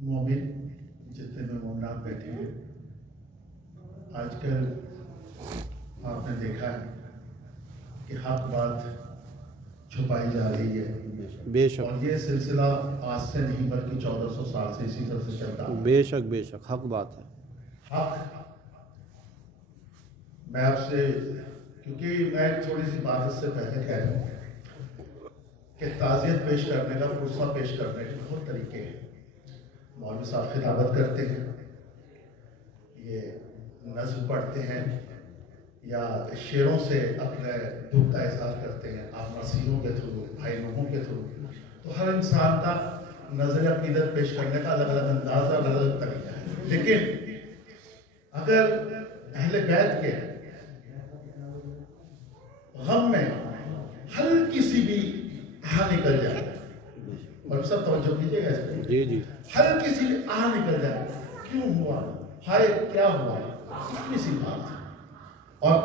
مومن جتنے میں مومنات بیٹھے ہیں، آج کل آپ نے دیکھا ہے کہ حق بات چھپائی جا رہی ہے، بے شک اور یہ سلسلہ آج سے نہیں بلکہ 1400 سال سے اسی طرح سے چلتا ہے۔ بے شک حق بات ہے۔ حق، میں آپ سے، کیونکہ میں ایک تھوڑی سی بات اس سے پہلے کہہ رہا ہوں کہ تعزیت پیش کرنے کا، پرسہ پیش کرنے کے بہت طریقے ہیں۔ مولوی صاحب خطابت کرتے ہیں، یہ نظم پڑھتے ہیں، یا شعروں سے اپنے دکھ کا اظہار کرتے ہیں، آپ مسیحوں کے تھرو، بھائی لوگوں کے تھرو۔ تو ہر انسان کا نظر عقیدت پیش کرنے کا الگ الگ انداز اور الگ الگ طریقہ ہے، لیکن اگر اہل بیت کے غم میں ہلکی سی بھی آہ نکل جائے، اور سب توجہ کیجیے گا اس پہ، جی ہلکی سی بھی آہ نکل جائے، کیوں ہوا، ہائے کیا ہوا، اتنی سی بات، اور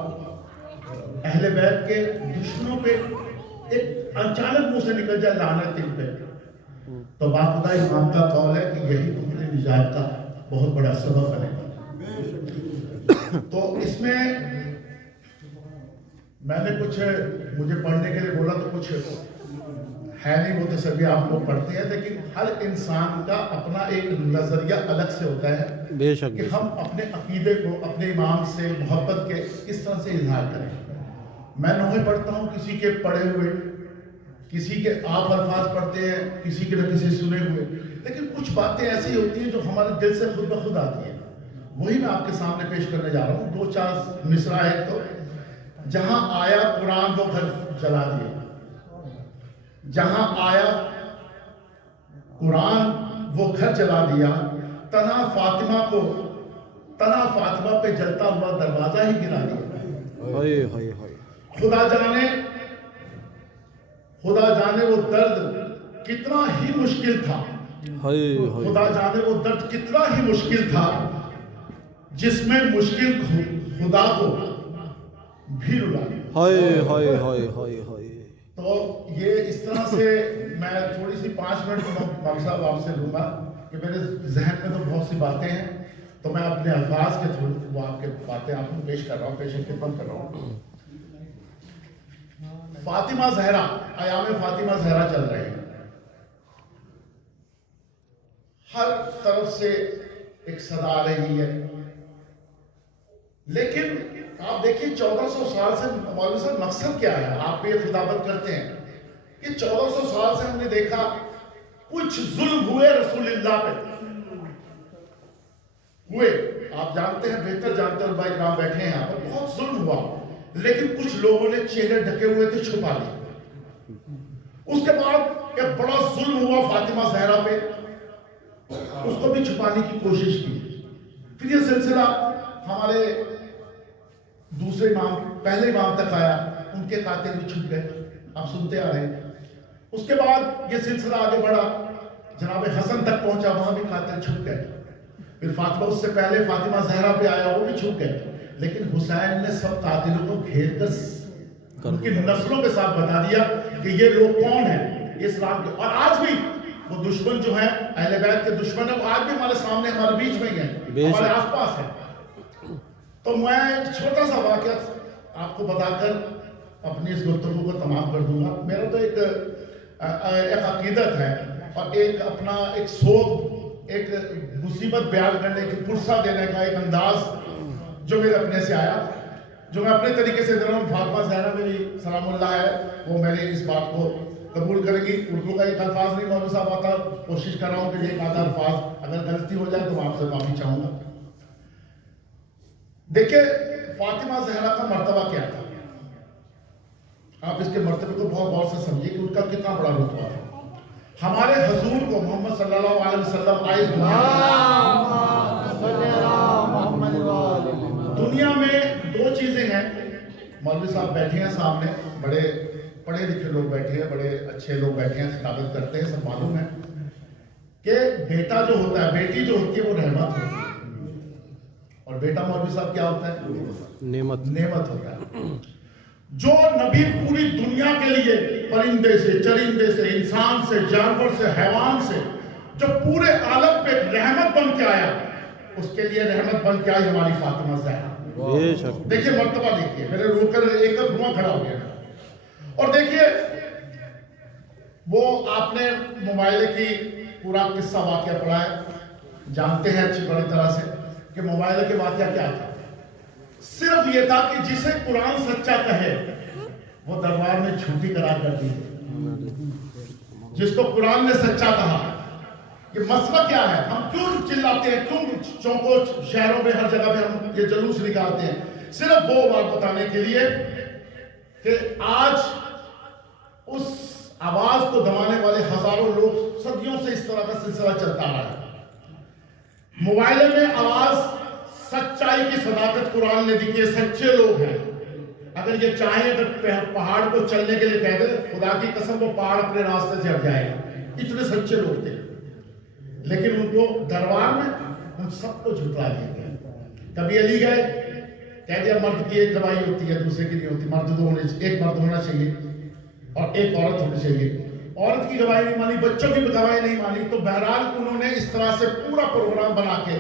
اہل بیت کے دشمنوں پہ ایک اچانک منہ سے نکل جائے لعنت ان پہ، تو باخدا امام کا قول ہے کہ یہی تمہاری نجات کا بہت بڑا سبب بنے گا۔ تو اس میں میں نے کچھ، مجھے پڑھنے کے لیے بولا تو کچھ ہے نہیں، وہ تو سبھی آپ لوگ پڑھتے ہیں، لیکن ہر انسان کا اپنا ایک نظریہ الگ سے ہوتا ہے بے شک کہ ہم اپنے عقیدے کو اپنے امام سے محبت کے کس طرح سے اظہار کریں۔ میں نوحے پڑھتا ہوں کسی کے پڑھے ہوئے، کسی کے آپ الفاظ پڑھتے ہیں، کسی کے نہ کسی سنے ہوئے، لیکن کچھ باتیں ایسی ہوتی ہیں جو ہمارے دل سے خود بخود آتی ہیں، وہی میں آپ کے سامنے پیش کرنے جا رہا ہوں۔ دو چار مصرع ہے، تو جہاں آیا قرآن وہ گھر جلا دیا، جہاں آیا قرآن وہ گھر جلا دیا، تنا فاطمہ پہ جلتا ہوا دروازہ ہی گرا دیا۔ خدا جانے وہ درد کتنا ہی مشکل تھا، خدا جانے وہ درد کتنا ہی مشکل تھا، جس میں مشکل خدا کو بھی رلا دیا۔ تو یہ اس طرح سے میں تھوڑی سی 5 منٹ مولانا صاحب آپ سے لوں گا کہ میرے ذہن میں تو بہت سی باتیں ہیں، تو میں اپنے الفاظ کے تھرو وہ آپ کے باتیں آپ کو پیش کر رہا ہوں، پیش خدمت کر رہا ہوں۔ فاطمہ زہرا، ایام فاطمہ زہرا چل رہے ہیں، ہر طرف سے ایک صدا آ رہی ہے، لیکن آپ دیکھیں 1400 سال سے مولوی صاحب مقصد کیا ہے، آپ پہ یہ خطابت کرتے ہیں کہ 1400 سال سے ہم نے دیکھا کچھ ظلم ہوئے رسول اللہ پہ ہوئے، آپ جانتے ہیں، بہتر جانتے ہیں، بھائی کہاں بیٹھے ہیں یہاں پر، بہت ظلم ہوا، لیکن کچھ لوگوں نے چہرے ڈھکے ہوئے تھے چھپا لیے۔ اس کے بعد ایک بڑا ظلم ہوا فاطمہ زہرا پہ، اس کو بھی چھپانے کی کوشش کی، پھر یہ سلسلہ ہمارے دوسرے امام، پہلے امام تک آیا، ان کے قاتل بھی چھپ گئے، آپ سنتے آ رہے ہیں۔ اس کے بعد یہ سلسلہ آگے بڑھا، جناب حسن تک پہنچا، وہاں بھی قاتل چھپ گئے، پھر فاطمہ، اس سے پہلے فاطمہ زہرا پہ آیا، وہ بھی چھپ گئے، لیکن حسین نے سب قاتلوں کو گھیر کر ان کی نسلوں کے ساتھ بتا دیا کہ یہ لوگ کون ہیں، اسلام کے، اور آج بھی وہ دشمن جو ہیں، اہل بیت کے دشمن ہیں، وہ آج بھی ہمارے سامنے، ہمارے بیچ میں ہی ہیں، ہمارے آس پاس ہیں۔ تو میں ایک چھوٹا سا واقعہ آپ کو بتا کر اپنی اس گفتگو کو تمام کر دوں گا۔ میرا تو ایک عقیدت ہے، اور ایک اپنا ایک سوگ، ایک مصیبت بیان کرنے کی، پرسہ دینے کا ایک انداز جو میرے اپنے سے آیا، جو میں اپنے طریقے سے دے رہا ہوں۔ فاطمہ زہرا میری سلام اللہ ہے، وہ میرے اس بات کو قبول کرے گی۔ اردو کا ایک الفاظ نہیں مولوی صاحب آتا، کوشش کر رہا ہوں کہ یہ ایک آدھا الفاظ اگر غلطی ہو جائے تو میں آپ سے معافی چاہوں گا۔ دیکھیں فاطمہ زہرا کا مرتبہ کیا تھا، آپ اس کے مرتبے کو بہت غور سے سمجھیے کہ ان کا کتنا بڑا رتبہ ہے۔ ہمارے حضور کو محمد صلی اللہ علیہ وسلم آئے دنیا میں 2 چیزیں ہیں، مولوی صاحب بیٹھے ہیں سامنے، بڑے پڑھے لکھے لوگ بیٹھے ہیں، بڑے اچھے لوگ بیٹھے ہیں، خطابت کرتے ہیں، سب معلوم ہے کہ بیٹا جو ہوتا ہے، بیٹی جو ہوتی ہے وہ رحمت ہوتی ہے، اور بیٹا مولوی صاحب کیا ہوتا ہے، نعمت ہوتا ہے۔ جو نبی پوری دنیا کے لیے، پرندے سے، چرندے سے، انسان سے، جانور سے، حیوان سے، جو پورے عالم پہ رحمت بن کے آیا، اس کے لیے رحمت بن کے آئی ہماری فاطمہ زہرا۔ بے شک دیکھیے مرتبہ دیکھیے، میرے رو کر ایک دھواں کھڑا ہو گیا۔ اور دیکھیے وہ آپ نے موبائل کی پورا قصہ واقعہ پڑھا ہے، جانتے ہیں اچھی بڑی طرح سے کہ موبائل کے واقعہ کیا تھا۔ صرف یہ تھا کہ جسے قرآن سچا کہے وہ دربار میں جھوٹی قرار کر دی۔ جس کو قرآن نے سچا کہا، کہ مسئلہ کیا ہے، ہم کیوں چلاتے ہیں، کیوں چوکوں شہروں میں ہر جگہ پہ ہم یہ جلوس نکالتے ہیں، صرف وہ بات بتانے کے لیے کہ آج اس آواز کو دبانے والے ہزاروں لوگ صدیوں سے اس طرح کا سلسلہ چلتا آ رہا ہے۔ موبائل میں آواز سچائی کی صداقت قرآن نے دی کہ سچے لوگ ہیں، اگر یہ چاہیں اگر پہاڑ کو چلنے کے لیے کہہ دیں، خدا کی قسم وہ پہاڑ اپنے راستے سے ہٹ جائے گا، اتنے سچے لوگ تھے۔ لیکن ان کو دربار میں ان سب کو جھٹلا دیا گیا۔ کبھی علی گئے، کہہ دیا مرد کی ایک گواہی ہوتی ہے دوسرے کی نہیں ہوتی، مرد دو ایک مرد ہونا چاہیے اور ایک عورت ہونی چاہیے، عورت کی گواہی نہیں مانی، بچوں کی گواہی نہیں مانی۔ تو بہرحال انہوں نے اس طرح سے پورا پروگرام بنا کے،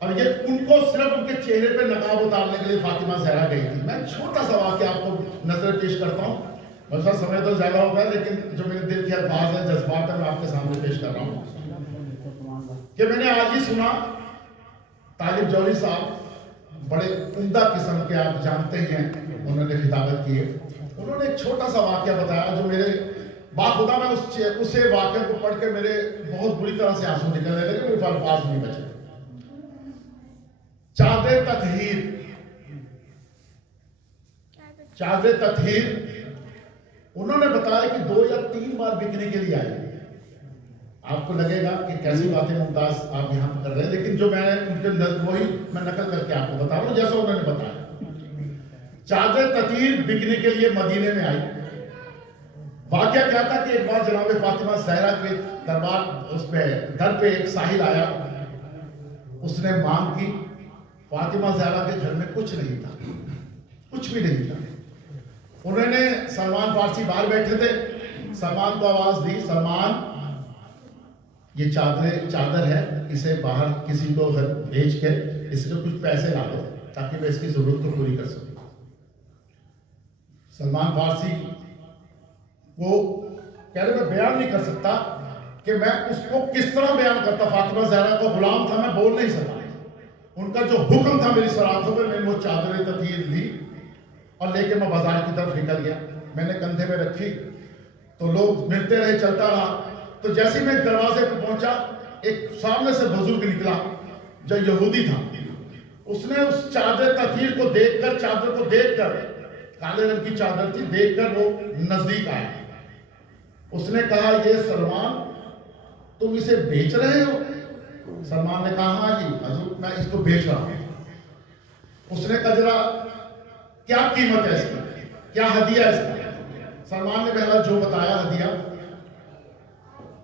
اور یہ ان کو صرف ان کے چہرے پہ نقاب اتارنے کے لیے فاطمہ زہرا گئی تھی۔ میں چھوٹا سا واقعہ آپ کو نظر پیش کرتا ہوں، بس سمے تو زیادہ ہوگا لیکن جو میرے دل کے الفاظ ہیں، جذبات ہیں، میں آپ کے سامنے پیش کر رہا ہوں کہ میں نے آج ہی سنا طالب جوہری صاحب بڑے عمدہ قسم کے، آپ جانتے ہیں، انہوں نے خطابت کی ہے، انہوں نے ایک چھوٹا سا واقعہ بتایا جو میرے باخدا میں اسے واقعہ کو پڑھ کے میرے بہت بری طرح سے آنسو نکلنے لگے، میرے الفاظ نہیں بچے۔ چادر تطہیر، چادر تطہیر انہوں نے بتایا کہ 2 یا 3 بار بکنے کے لیے آئی۔ آپ کو لگے گا کہ کیسی باتیں ممتاز آپ یہاں کر رہے ہیں، لیکن جو میں ان کے وہی میں نقل کر کے آپ کو بتا رہا ہوں جیسا انہوں نے بتایا۔ چادر تطہیر بکنے کے لیے مدینے میں آئی۔ واقعہ کیا تھا کہ ایک بار جناب فاطمہ زہرا کے دربار اس پہ در پہ ایک ساحل آیا، اس نے مانگ کی، فاطمہ زہرا کے گھر میں کچھ نہیں تھا، کچھ بھی نہیں تھا۔ انہوں نے سلمان فارسی باہر بیٹھے تھے، سلمان کو آواز دی، سلمان یہ چادر ہے، اسے باہر کسی کو بھیج کے اس کو کچھ پیسے لا دو تاکہ میں اس کی ضرورت کو پوری کر سکوں۔ سلمان فارسی وہ کہہ رہے میں بیان نہیں کر سکتا کہ میں اس کو کس طرح بیان کرتا۔ فاطمہ زہرا کو غلام تھا، میں بول نہیں سکتا۔ ان کا جو حکم تھا میری سراغوں میں نے وہ چادر تطہیر لی اور لے کے میں بازار کی طرف نکل گیا۔ میں نے کندھے میں رکھی تو لوگ ملتے رہے، چلتا رہا۔ تو جیسے میں ایک دروازے پہ پہنچا، ایک سامنے سے بزرگ نکلا جو یہودی تھا۔ اس نے اس چادر تطہیر کو دیکھ کر، چادر کو دیکھ کر، کالے رنگ کی چادر تھی، دیکھ کر وہ نزدیک آیا۔ اس نے کہا یہ سلمان تم اسے بیچ رہے ہو؟ سلمان نے کہا ہاں جی حضور میں اس کو بیچ رہا ہوں۔ اس نے کہا ذرا کیا قیمت ہے اس کی، کیا ہدیہ ہے اس کا؟ سلمان نے پہلا جو بتایا ہدیہ،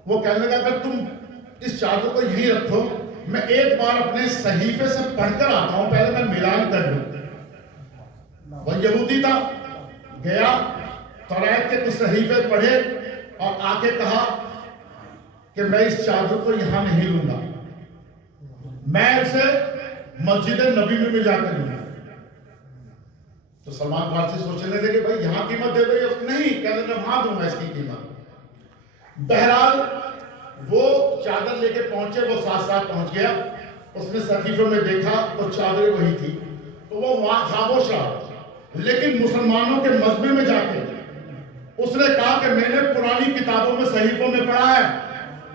وہ کہنے لگا اگر تم اس چادر کو یہی رکھو، میں ایک بار اپنے صحیفے سے پڑھ کر آتا ہوں، پہلے میں ملان کر لوں۔ وہ یہودی تھا، گیا توریت کے کچھ صحیفے پڑھے اور آ کے کہا کہ میں اس چادر کو یہاں نہیں لوں گا، میں اسے مسجد نبی میں بھی جا کر لوں گا۔ تو سلمان فارسی سوچنے لگے کہ بھائی یہاں قیمت دے دو، نہیں، کہنے لگا وہاں دوں گا اس کی قیمت۔ بہرحال وہ چادر لے کے پہنچے، وہ ساتھ ساتھ پہنچ گیا، اس نے صحیفوں میں دیکھا تو چادر وہی تھی، تو وہ وہاں خاموش رہا۔ لیکن مسلمانوں کے مذہب میں جا کے اس نے کہا کہ میں نے پرانی کتابوں میں صحیفوں میں پڑھا ہے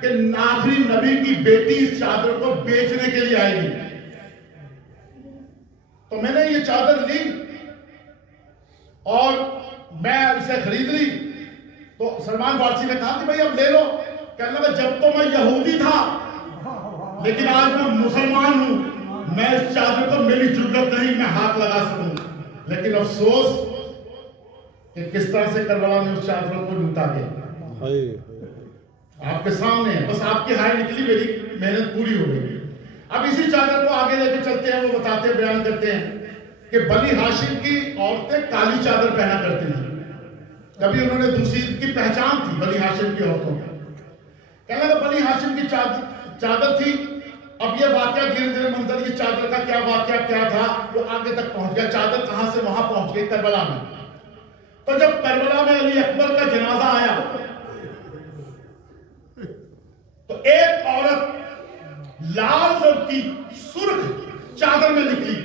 کہ آخری نبی کی بیٹی اس چادر کو بیچنے کے لیے آئے گی، تو میں نے یہ چادر لی اور میں اسے خرید لی۔ تو سلمان فارسی نے کہا کہ بھائی اب لے لو۔ کہنے لگا جب تو میں یہودی تھا لیکن آج میں مسلمان ہوں، میں اس چادر کو میری جرأت نہیں میں ہاتھ لگا سکوں، لیکن افسوس کہ کس طرح سے کربلا میں اس چادر کو لوٹا گیا۔ آپ کے سامنے ہے، بس آپ کی ہائے نکلی، میری محنت پوری ہو گئی۔ اب اسی چادر کو آگے لے کے چلتے ہیں، وہ بتاتے ہیں، بیان کرتے ہیں کہ بنی ہاشم کی عورتیں کالی چادر پہنا کرتی تھیں۔ کبھی انہوں نے دوسری کی پہچان تھی بنی ہاشم کی عورتوں، کہنے لگا بنی ہاشم کی چادر تھی اب یہ واقعہ دھیرے دھیرے منظر کی چادر کا کیا واقعہ کیا تھا وہ آگے تک پہنچ گیا. چادر کہاں سے وہاں پہنچ گئی کربلا میں. تو جب کربلا میں علی اکبر کا جنازہ آیا تو ایک عورت لال رنگ کی سرخ چادر میں نکلی.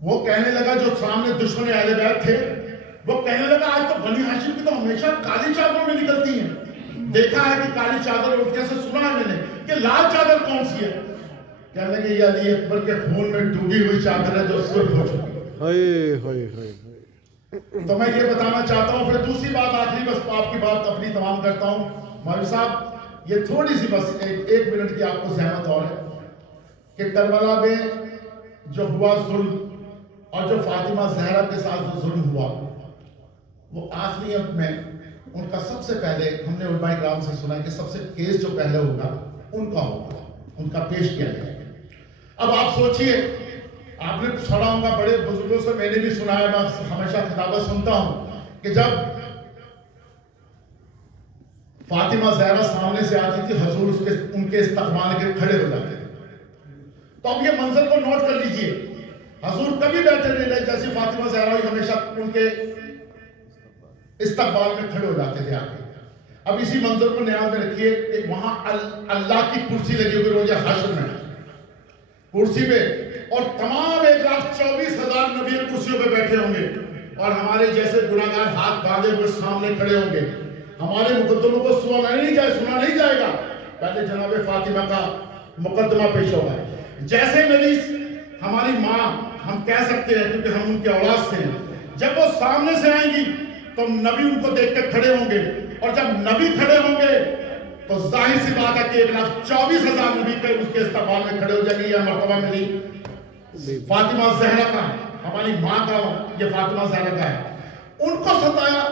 وہ کہنے لگا جو سامنے دشمن اہل بیت تھے وہ کہنے لگا آج تو بنی ہاشم کی تو ہمیشہ کالی چادروں میں نکلتی ہیں. دیکھا ہے کہ کالی چادر اٹھنے سے سنا ہے میں نے کہ لال چادر کون سی ہے. کہنے لگے یہ علی اکبر کے خون میں ڈوبی ہوئی چادر ہے جو سرخ ہو چکی. تو میں یہ بتانا چاہتا ہوں پھر دوسری بات آخری بس آپ کی بات اپنی تمام کرتا ہوں. مولوی صاحب یہ تھوڑی سی بس ایک منٹ کی آپ کو زحمت اور ہے کہ کربلا میں جو ہوا ظلم اور جو فاطمہ زہرا کے ساتھ جو ظلم ہوا وہ آخری اب میں ان کا سب سے پہلے ہم نے علماء کرام سے سنا کہ سب سے کیس جو پہلے ہوگا ان کا ہوگا, ان کا پیش کیا جائے گا. اب آپ سوچئے آپ نے سنا ہوگا بڑے بزرگوں سے میں نے بھی سنا ہے, میں ہمیشہ خطابت سنتا ہوں کہ جب فاطمہ زہرا سامنے سے آتی تھی حضور ان کے استقبال کے کھڑے ہو جاتے تھے. تو اب یہ منظر کو نوٹ کر لیجئے, حضور کبھی بیٹھے نہیں رہے, جیسے فاطمہ زہرا ہوئی ہمیشہ ان کے استقبال میں کھڑے ہو جاتے تھے آگے. اب اسی منظر کو نیاز میں رکھیے کہ وہاں اللہ کی کرسی لگی ہوئی روز حشر میں کرسی پہ, اور تمام 1,24,000 نبی کرسیوں پہ بیٹھے ہوں گے اور ہمارے جیسے گناہگار ہاتھ باندھے ہوئے سامنے کھڑے ہوں گے. ہمارے مقدموں کو سنا نہیں جائے گا, پہلے جناب فاطمہ کا مقدمہ پیش ہوگا. جیسے میری ہماری ماں ہم کہہ سکتے ہیں کیونکہ ہم ان کے اولاد سے ہیں, جب وہ سامنے سے آئیں گی تو نبی ان کو دیکھ کے کھڑے ہوں گے, اور جب نبی کھڑے ہوں گے تو ظاہر سی بات ہے کہ 1,24,000 نبی کے اس کے استقبال میں کھڑے ہو جائیں گے. یہ مرتبہ میری فاطمہ زہرا کا, ہماری ماں کا, یہ فاطمہ زہرا کا ہے. ان کو ستایا.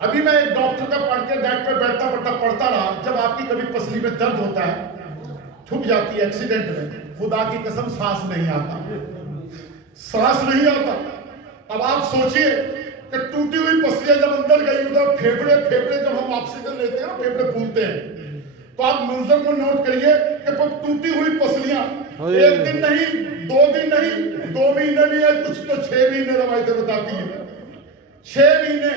ابھی میں ایک ڈاکٹر کا پڑھ کے بیٹھ پہ بیٹھتا پڑھتا رہا, جب آپ کی کبھی پسلی میں درد ہوتا ہے, ٹھک جاتی ہے ایکسیڈنٹ میں, خدا کی قسم سانس نہیں آتا, سانس نہیں آتا. اب آپ سوچئے کہ ٹوٹی ہوئی پسلیاں جب اندر گئی ادھر پھیپڑے جب ہم آکسیجن لیتے ہیں نا پھیپڑے پھولتے ہیں, تو آپ منظر کو نوٹ کریے کہ ٹوٹی ہوئی پسلیاں ایک دن نہیں, 2 دن نہیں, 2 مہینے بھی ہے, کچھ تو 6 مہینے روایتیں بتاتی ہیں, 6 مہینے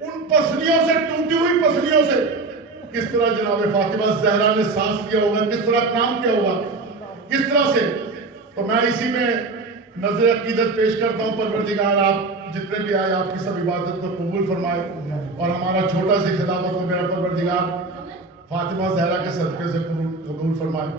ان پسلیوں سے, ٹوٹی ہوئی پسلیوں سے کس طرح جناب فاطمہ زہرا نے سانس کیا ہوگا, کس طرح کام کیا ہوگا, کس طرح سے. تو میں اسی میں نظر عقیدت پیش کرتا ہوں, پروردگار آپ جتنے بھی آئے آپ کی سب عبادت کو قبول فرمائے, اور ہمارا چھوٹا سی خطابت کو میرا پروردگار فاطمہ زہرا کے صدقے سے قبول فرمائے.